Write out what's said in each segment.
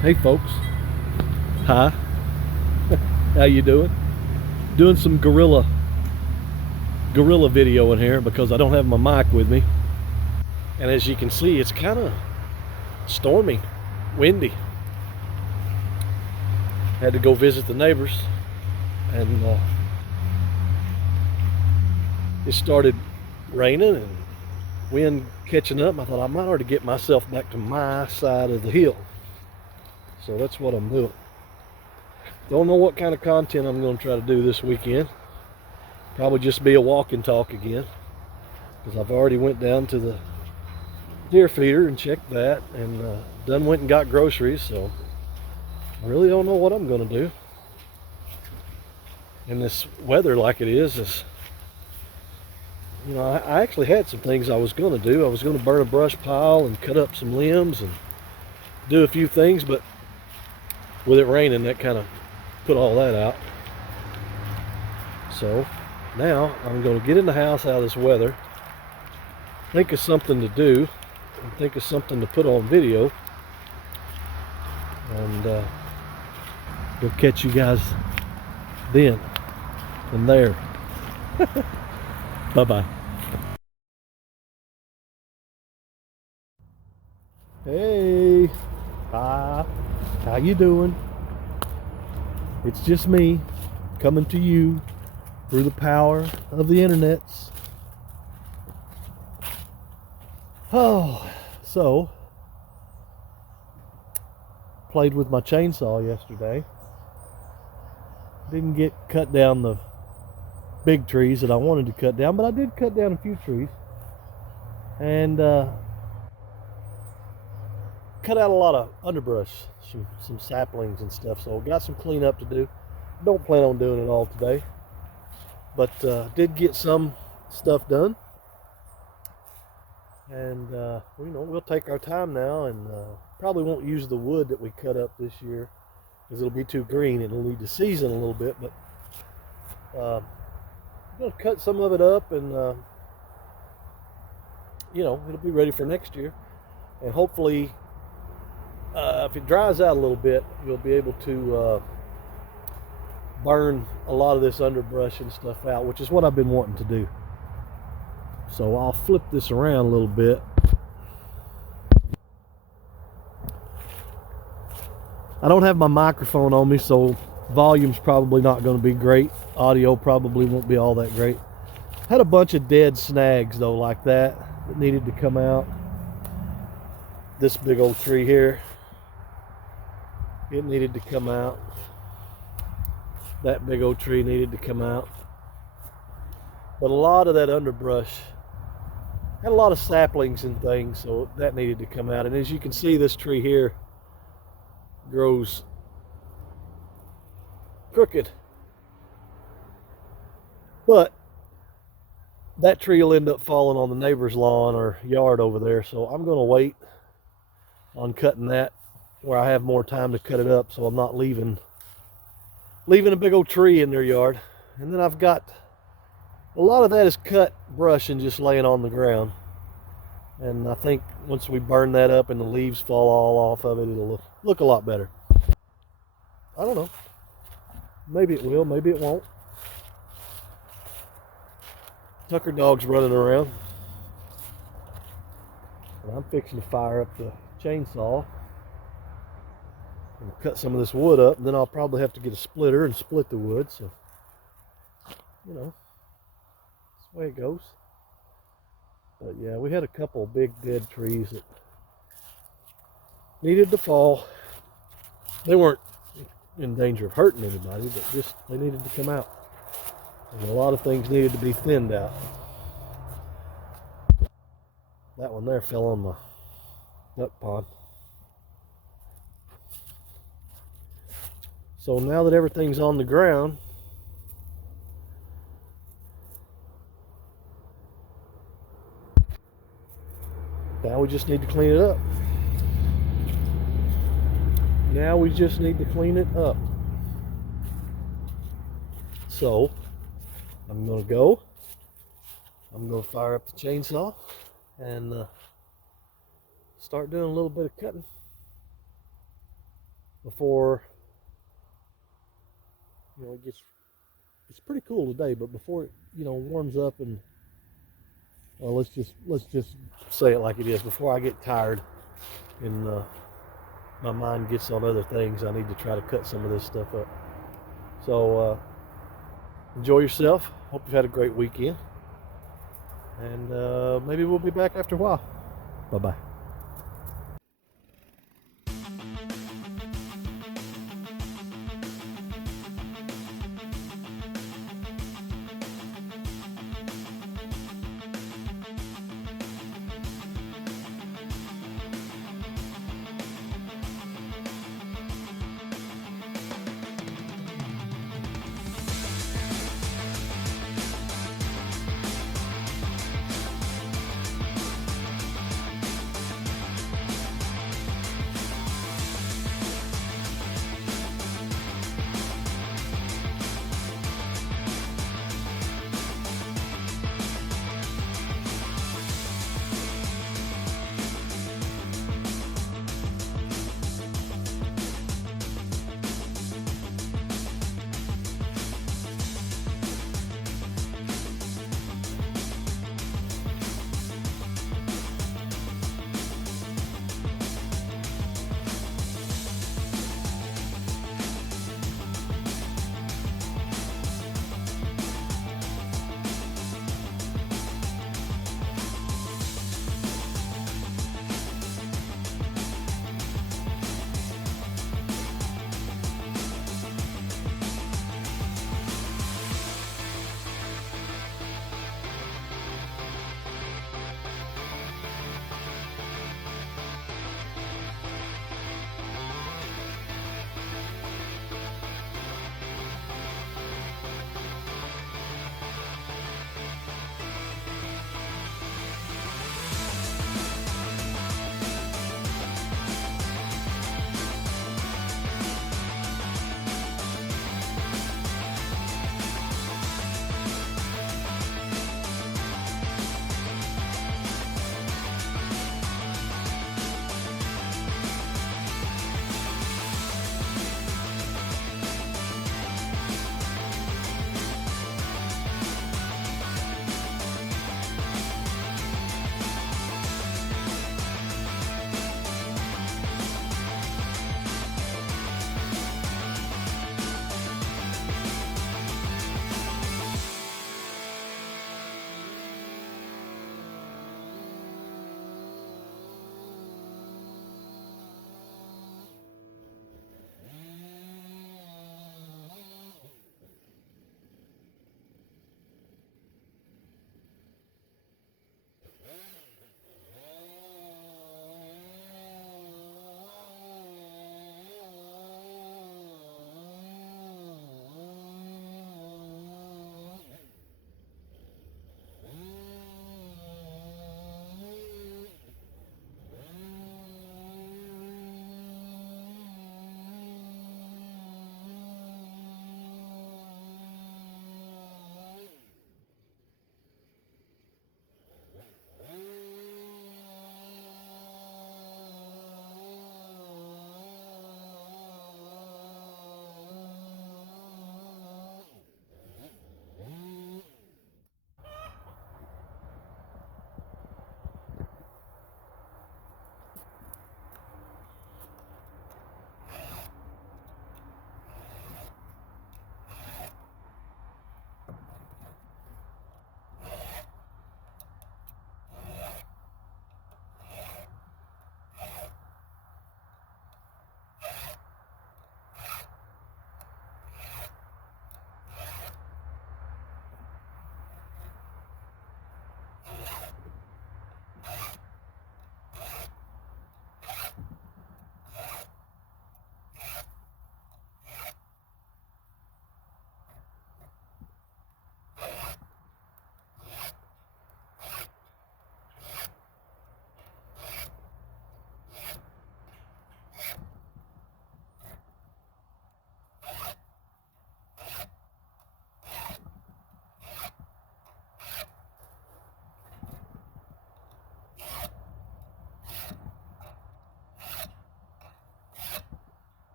Hey folks. Hi. How you doing? Doing some gorilla video in here because I don't have my mic with me. And as you can see, it's kind of stormy, windy. Had to go visit the neighbors, and it started raining and wind catching up. I thought I might ought to get myself back to my side of the hill. So that's what I'm doing. Don't know what kind of content I'm going to try to do this weekend. Probably just be a walk and talk again, because I've already went down to the deer feeder and checked that, and done went and got groceries. So I really don't know what I'm going to do. And this weather like it is you know, I actually had some things I was going to do. I was going to burn a brush pile and cut up some limbs and do a few things, but with it raining, that kind of put all that out. So now I'm going to get in the house out of this weather, think of something to do, and think of something to put on video, and we'll catch you guys then from there. Bye-bye. Hey, hi, how you doing? It's just me coming to you through the power of the internets. Oh, so played with my chainsaw yesterday. Didn't get cut down the big trees that I wanted to cut down, but I did cut down a few trees, and cut out a lot of underbrush, some saplings and stuff. So got some cleanup to do. Don't plan on doing it all today, but did get some stuff done. And you know, we'll take our time now, and probably won't use the wood that we cut up this year because it'll be too green. It'll need to season a little bit, but I'm gonna cut some of it up, and you know, it'll be ready for next year. And hopefully, if it dries out a little bit, we'll be able to burn a lot of this underbrush and stuff out, which is what I've been wanting to do. So I'll flip this around a little bit. I don't have my microphone on me, so volume's probably not going to be great. Audio probably won't be all that great. Had a bunch of dead snags though, like that needed to come out. This big old tree here, it needed to come out. That big old tree needed to come out. But a lot of that underbrush had a lot of saplings and things, so that needed to come out. And as you can see, this tree here grows crooked. But that tree will end up falling on the neighbor's lawn or yard over there, so I'm going to wait on cutting that where I have more time to cut it up, so I'm not leaving a big old tree in their yard. And then I've got a lot of that is cut brush and just laying on the ground. And I think once we burn that up and the leaves fall all off of it, it'll look a lot better. I don't know. Maybe it will, maybe it won't. Tucker dog's running around. And I'm fixing to fire up the chainsaw and cut some of this wood up, and then I'll probably have to get a splitter and split the wood. So, you know, that's the way it goes. But yeah, we had a couple big dead trees that needed to fall. They weren't in danger of hurting anybody, but just they needed to come out. And a lot of things needed to be thinned out. That one there fell on my nut pond. So now that everything's on the ground, now we just need to clean it up. Now we just need to clean it up. So I'm going to fire up the chainsaw and start doing a little bit of cutting. before, it's pretty cool today, but before it, warms up and, well, let's just say it like it is. Before I get tired and my mind gets on other things, I need to try to cut some of this stuff up. So enjoy yourself. Hope you've had a great weekend. And maybe we'll be back after a while. Bye-bye.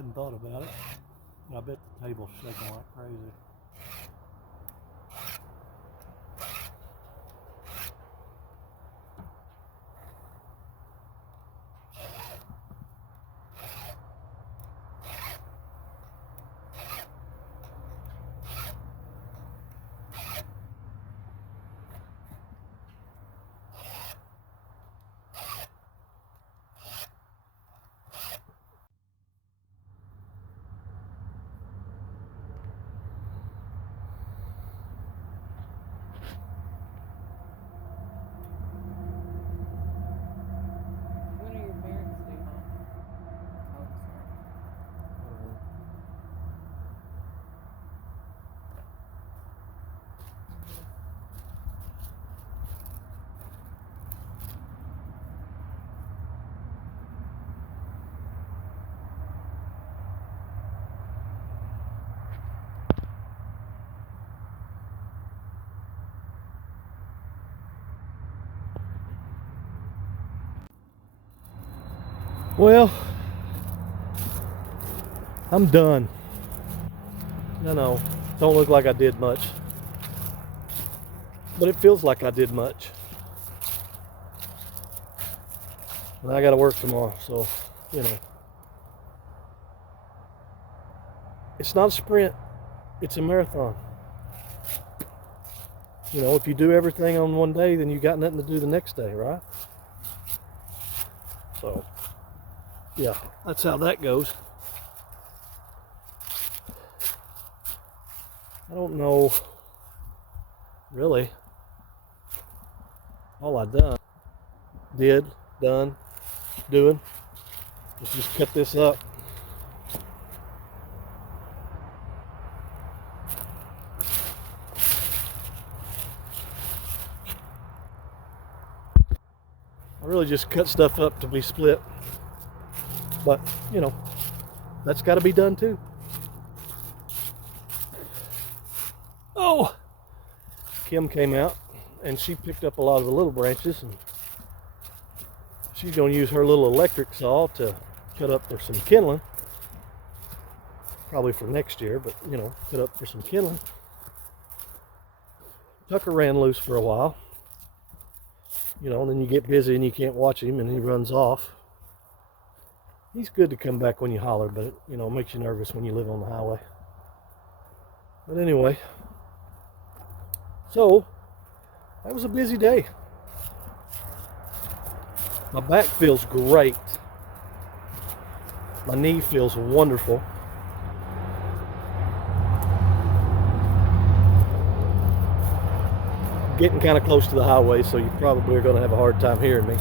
hadn't thought about it. I bet the table's shaking like crazy. Well, I'm done. I know, don't look like I did much, but it feels like I did much. And I got to work tomorrow, so, you know. It's not a sprint, it's a marathon. You know, if you do everything on one day, then you got nothing to do the next day, right? So, yeah, that's how that goes. I don't know, really. All I done, doing, is just cut this up. I really just cut stuff up to be split. But, you know, that's got to be done too. Oh, Kim came out and she picked up a lot of the little branches, and she's going to use her little electric saw to cut up for some kindling. Probably for next year, but, you know, cut up for some kindling. Tucker ran loose for a while. You know, and then you get busy and you can't watch him and he runs off. He's good to come back when you holler, but it, you know, makes you nervous when you live on the highway. But anyway, so that was a busy day. My back feels great. My knee feels wonderful. Getting kind of close to the highway, so you probably are going to have a hard time hearing me.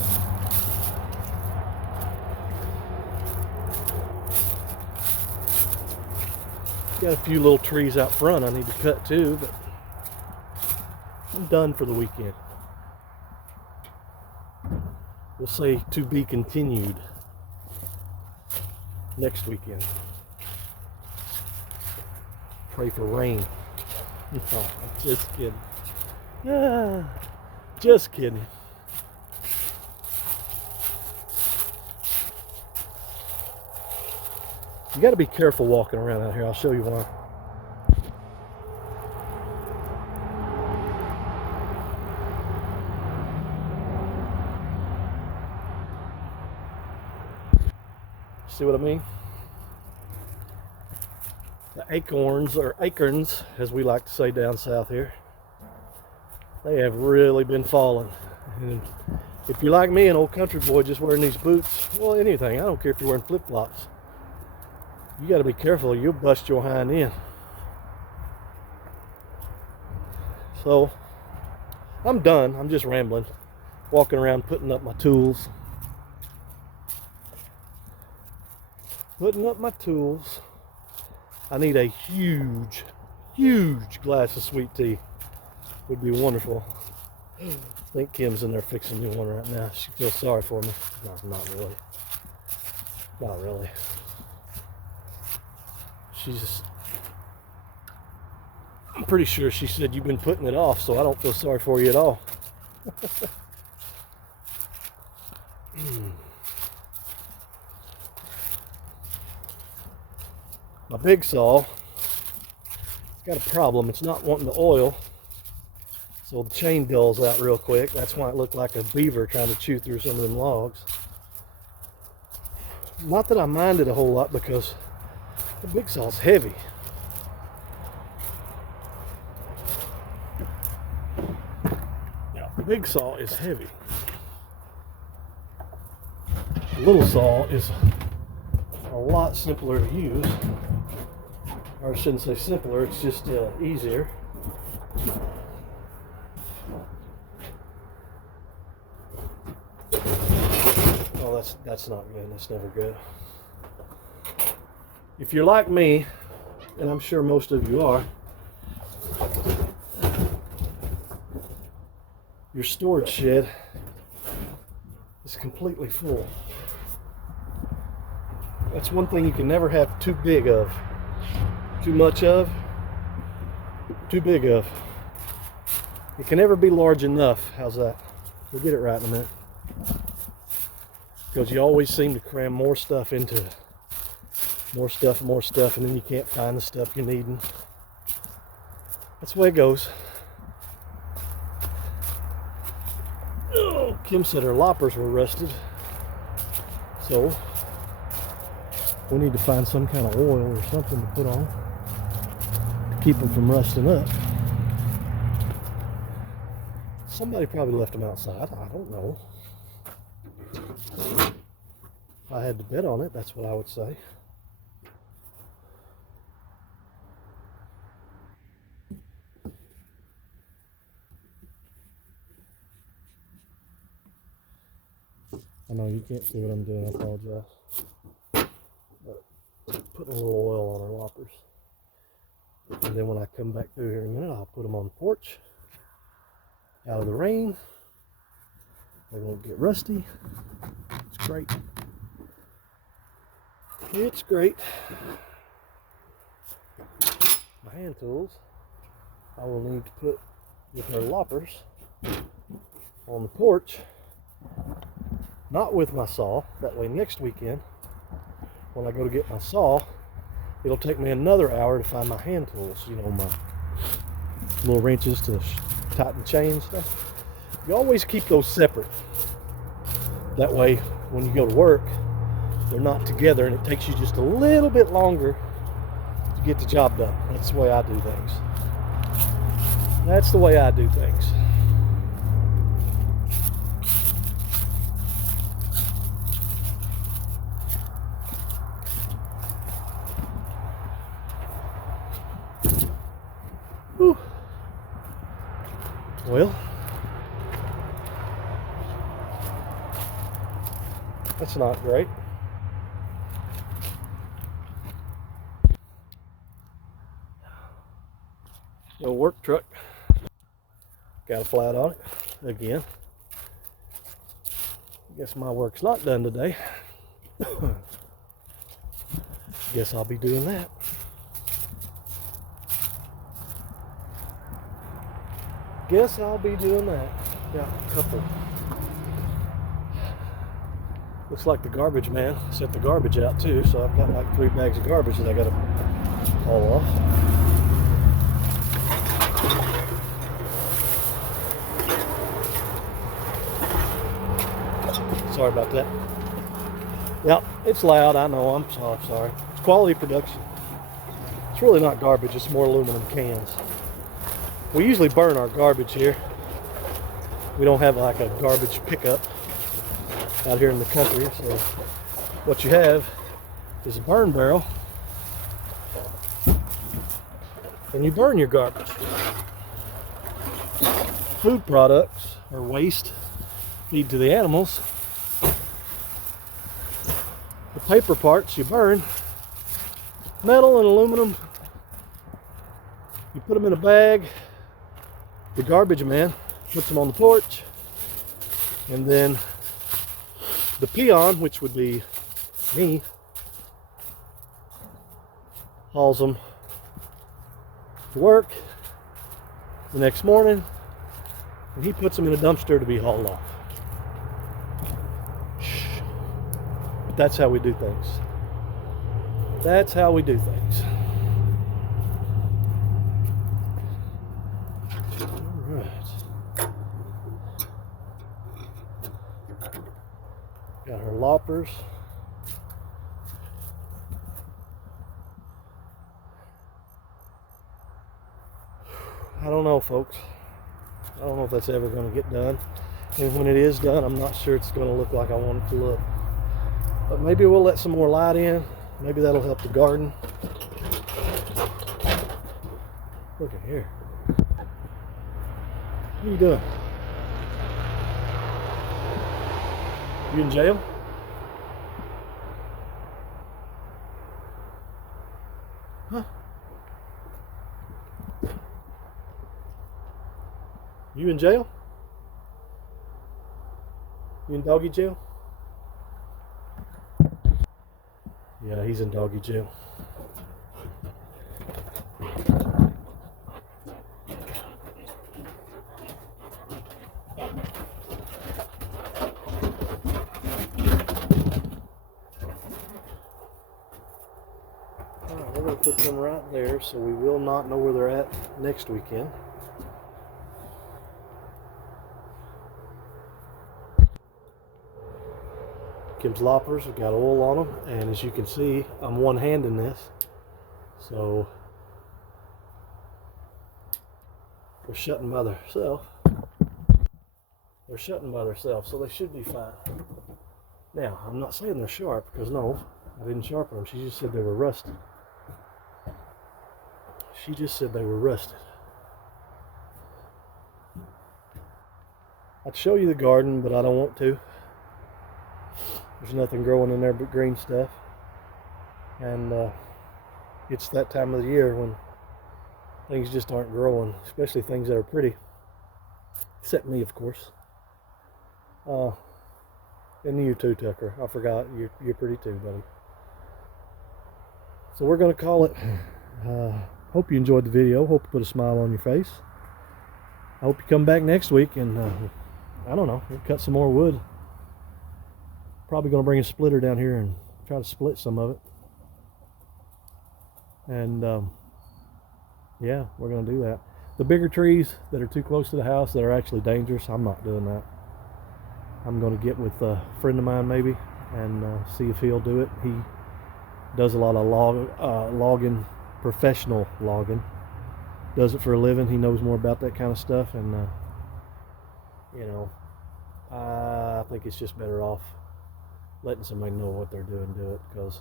Got a few little trees out front I need to cut too, but I'm done for the weekend. We'll say to be continued next weekend. Pray for rain. No, I'm just kidding. Just kidding. You got to be careful walking around out here. I'll show you why. See what I mean? The acorns, or acorns, as we like to say down south here, they have really been falling. And if you're like me, an old country boy just wearing these boots, well, anything, I don't care if you're wearing flip-flops, you got to be careful or you'll bust your hind end. So I'm done. I'm just rambling, walking around putting up my tools. I need a huge glass of sweet tea. Would be wonderful. I think Kim's in there fixing me one right now. She feels sorry for me. No, not really. Not really. I'm pretty sure she said you've been putting it off, so I don't feel sorry for you at all. My big saw, it's got a problem. It's not wanting to oil, so the chain dulls out real quick. That's why it looked like a beaver trying to chew through some of them logs. Not that I minded a whole lot, because the big saw's heavy. Yeah, the big saw is heavy. The little saw is a lot simpler to use. Or I shouldn't say simpler, it's just easier. Oh, that's not good. That's never good. If you're like me, and I'm sure most of you are, your storage shed is completely full. That's one thing you can never have too big of. Too much of, too big of. It can never be large enough. How's that? We'll get it right in a minute. Because you always seem to cram more stuff into it. More stuff, and then you can't find the stuff you're needing. That's the way it goes. Oh, Kim said her loppers were rusted. So, we need to find some kind of oil or something to put on to keep them from rusting up. Somebody probably left them outside. I don't know. If I had to bet on it, that's what I would say. I know you can't see what I'm doing. I apologize. Putting a little oil on our loppers. And then when I come back through here in a minute, I'll put them on the porch, out of the rain. They won't get rusty. It's great. It's great. My hand tools, I will need to put with our loppers on the porch, not with my saw. That way next weekend, when I go to get my saw, it'll take me another hour to find my hand tools, you know, my little wrenches to tighten chain and stuff. You always keep those separate. That way, when you go to work, they're not together, and it takes you just a little bit longer to get the job done. That's the way I do things. That's the way I do things. Whew. Well, that's not great. No work truck. Got a flat on it again. Guess my work's not done today. Guess I'll be doing that. Guess I'll be doing that. Got a couple. Looks like the garbage man set the garbage out too, so I've got like 3 bags of garbage that I gotta haul off. Sorry about that. Yep, it's loud, I know, I'm sorry. It's quality production. It's really not garbage, it's more aluminum cans. We usually burn our garbage here. We don't have like a garbage pickup out here in the country, so what you have is a burn barrel, and you burn your garbage. Food products or waste feed to the animals. The paper parts you burn, metal and aluminum, you put them in a bag. The garbage man puts them on the porch, and then the peon, which would be me, hauls them to work the next morning, and he puts them in a dumpster to be hauled off. But that's how we do things. That's how we do things. All right. Got her loppers. I don't know, folks. I don't know if that's ever going to get done. And when it is done, I'm not sure it's going to look like I want it to look. But maybe we'll let some more light in. Maybe that'll help the garden. Look at here. What are you doing? You in jail? Huh? You in jail? You in doggy jail? Yeah, he's in doggy jail. Alright, we're going to put them right there so we will not know where they're at next weekend. Kim's loppers have got oil on them, and as you can see, I'm one-handing this, so they're shutting by themselves. They're shutting by themselves, so they should be fine. Now, I'm not saying they're sharp, because no, I didn't sharpen them. She just said they were rusted. She just said they were rusted. I'd show you the garden, but I don't want to. There's nothing growing in there but green stuff. And it's that time of the year when things just aren't growing, especially things that are pretty. Except me, of course. And you too, Tucker. I forgot, you're pretty too, buddy. So we're going to call it. Hope you enjoyed the video. Hope you put a smile on your face. I hope you come back next week and I don't know, we'll cut some more wood. Probably going to bring a splitter down here and try to split some of it. And yeah, we're going to do that. The bigger trees that are too close to the house that are actually dangerous, I'm not doing that. I'm going to get with a friend of mine maybe and see if he'll do it. He does a lot of logging, professional logging. Does it for a living. He knows more about that kind of stuff, and you know, I think it's just better off letting somebody know what they're doing, do it, because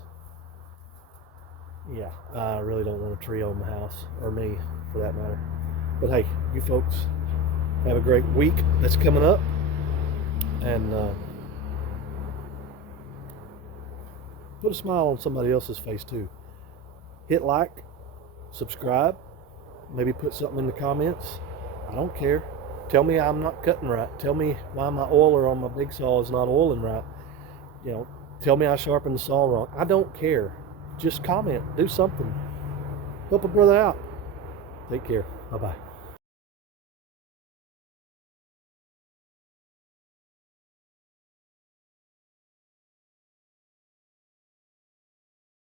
yeah, I really don't want a tree on the house, or me for that matter. But hey, you folks have a great week that's coming up, and put a smile on somebody else's face too. Hit like, subscribe, maybe put something in the comments. I don't care. Tell me I'm not cutting right. Tell me why my oiler on my big saw is not oiling right. You know, tell me I sharpened the saw wrong. I don't care. Just comment. Do something. Help a brother out. Take care. Bye-bye.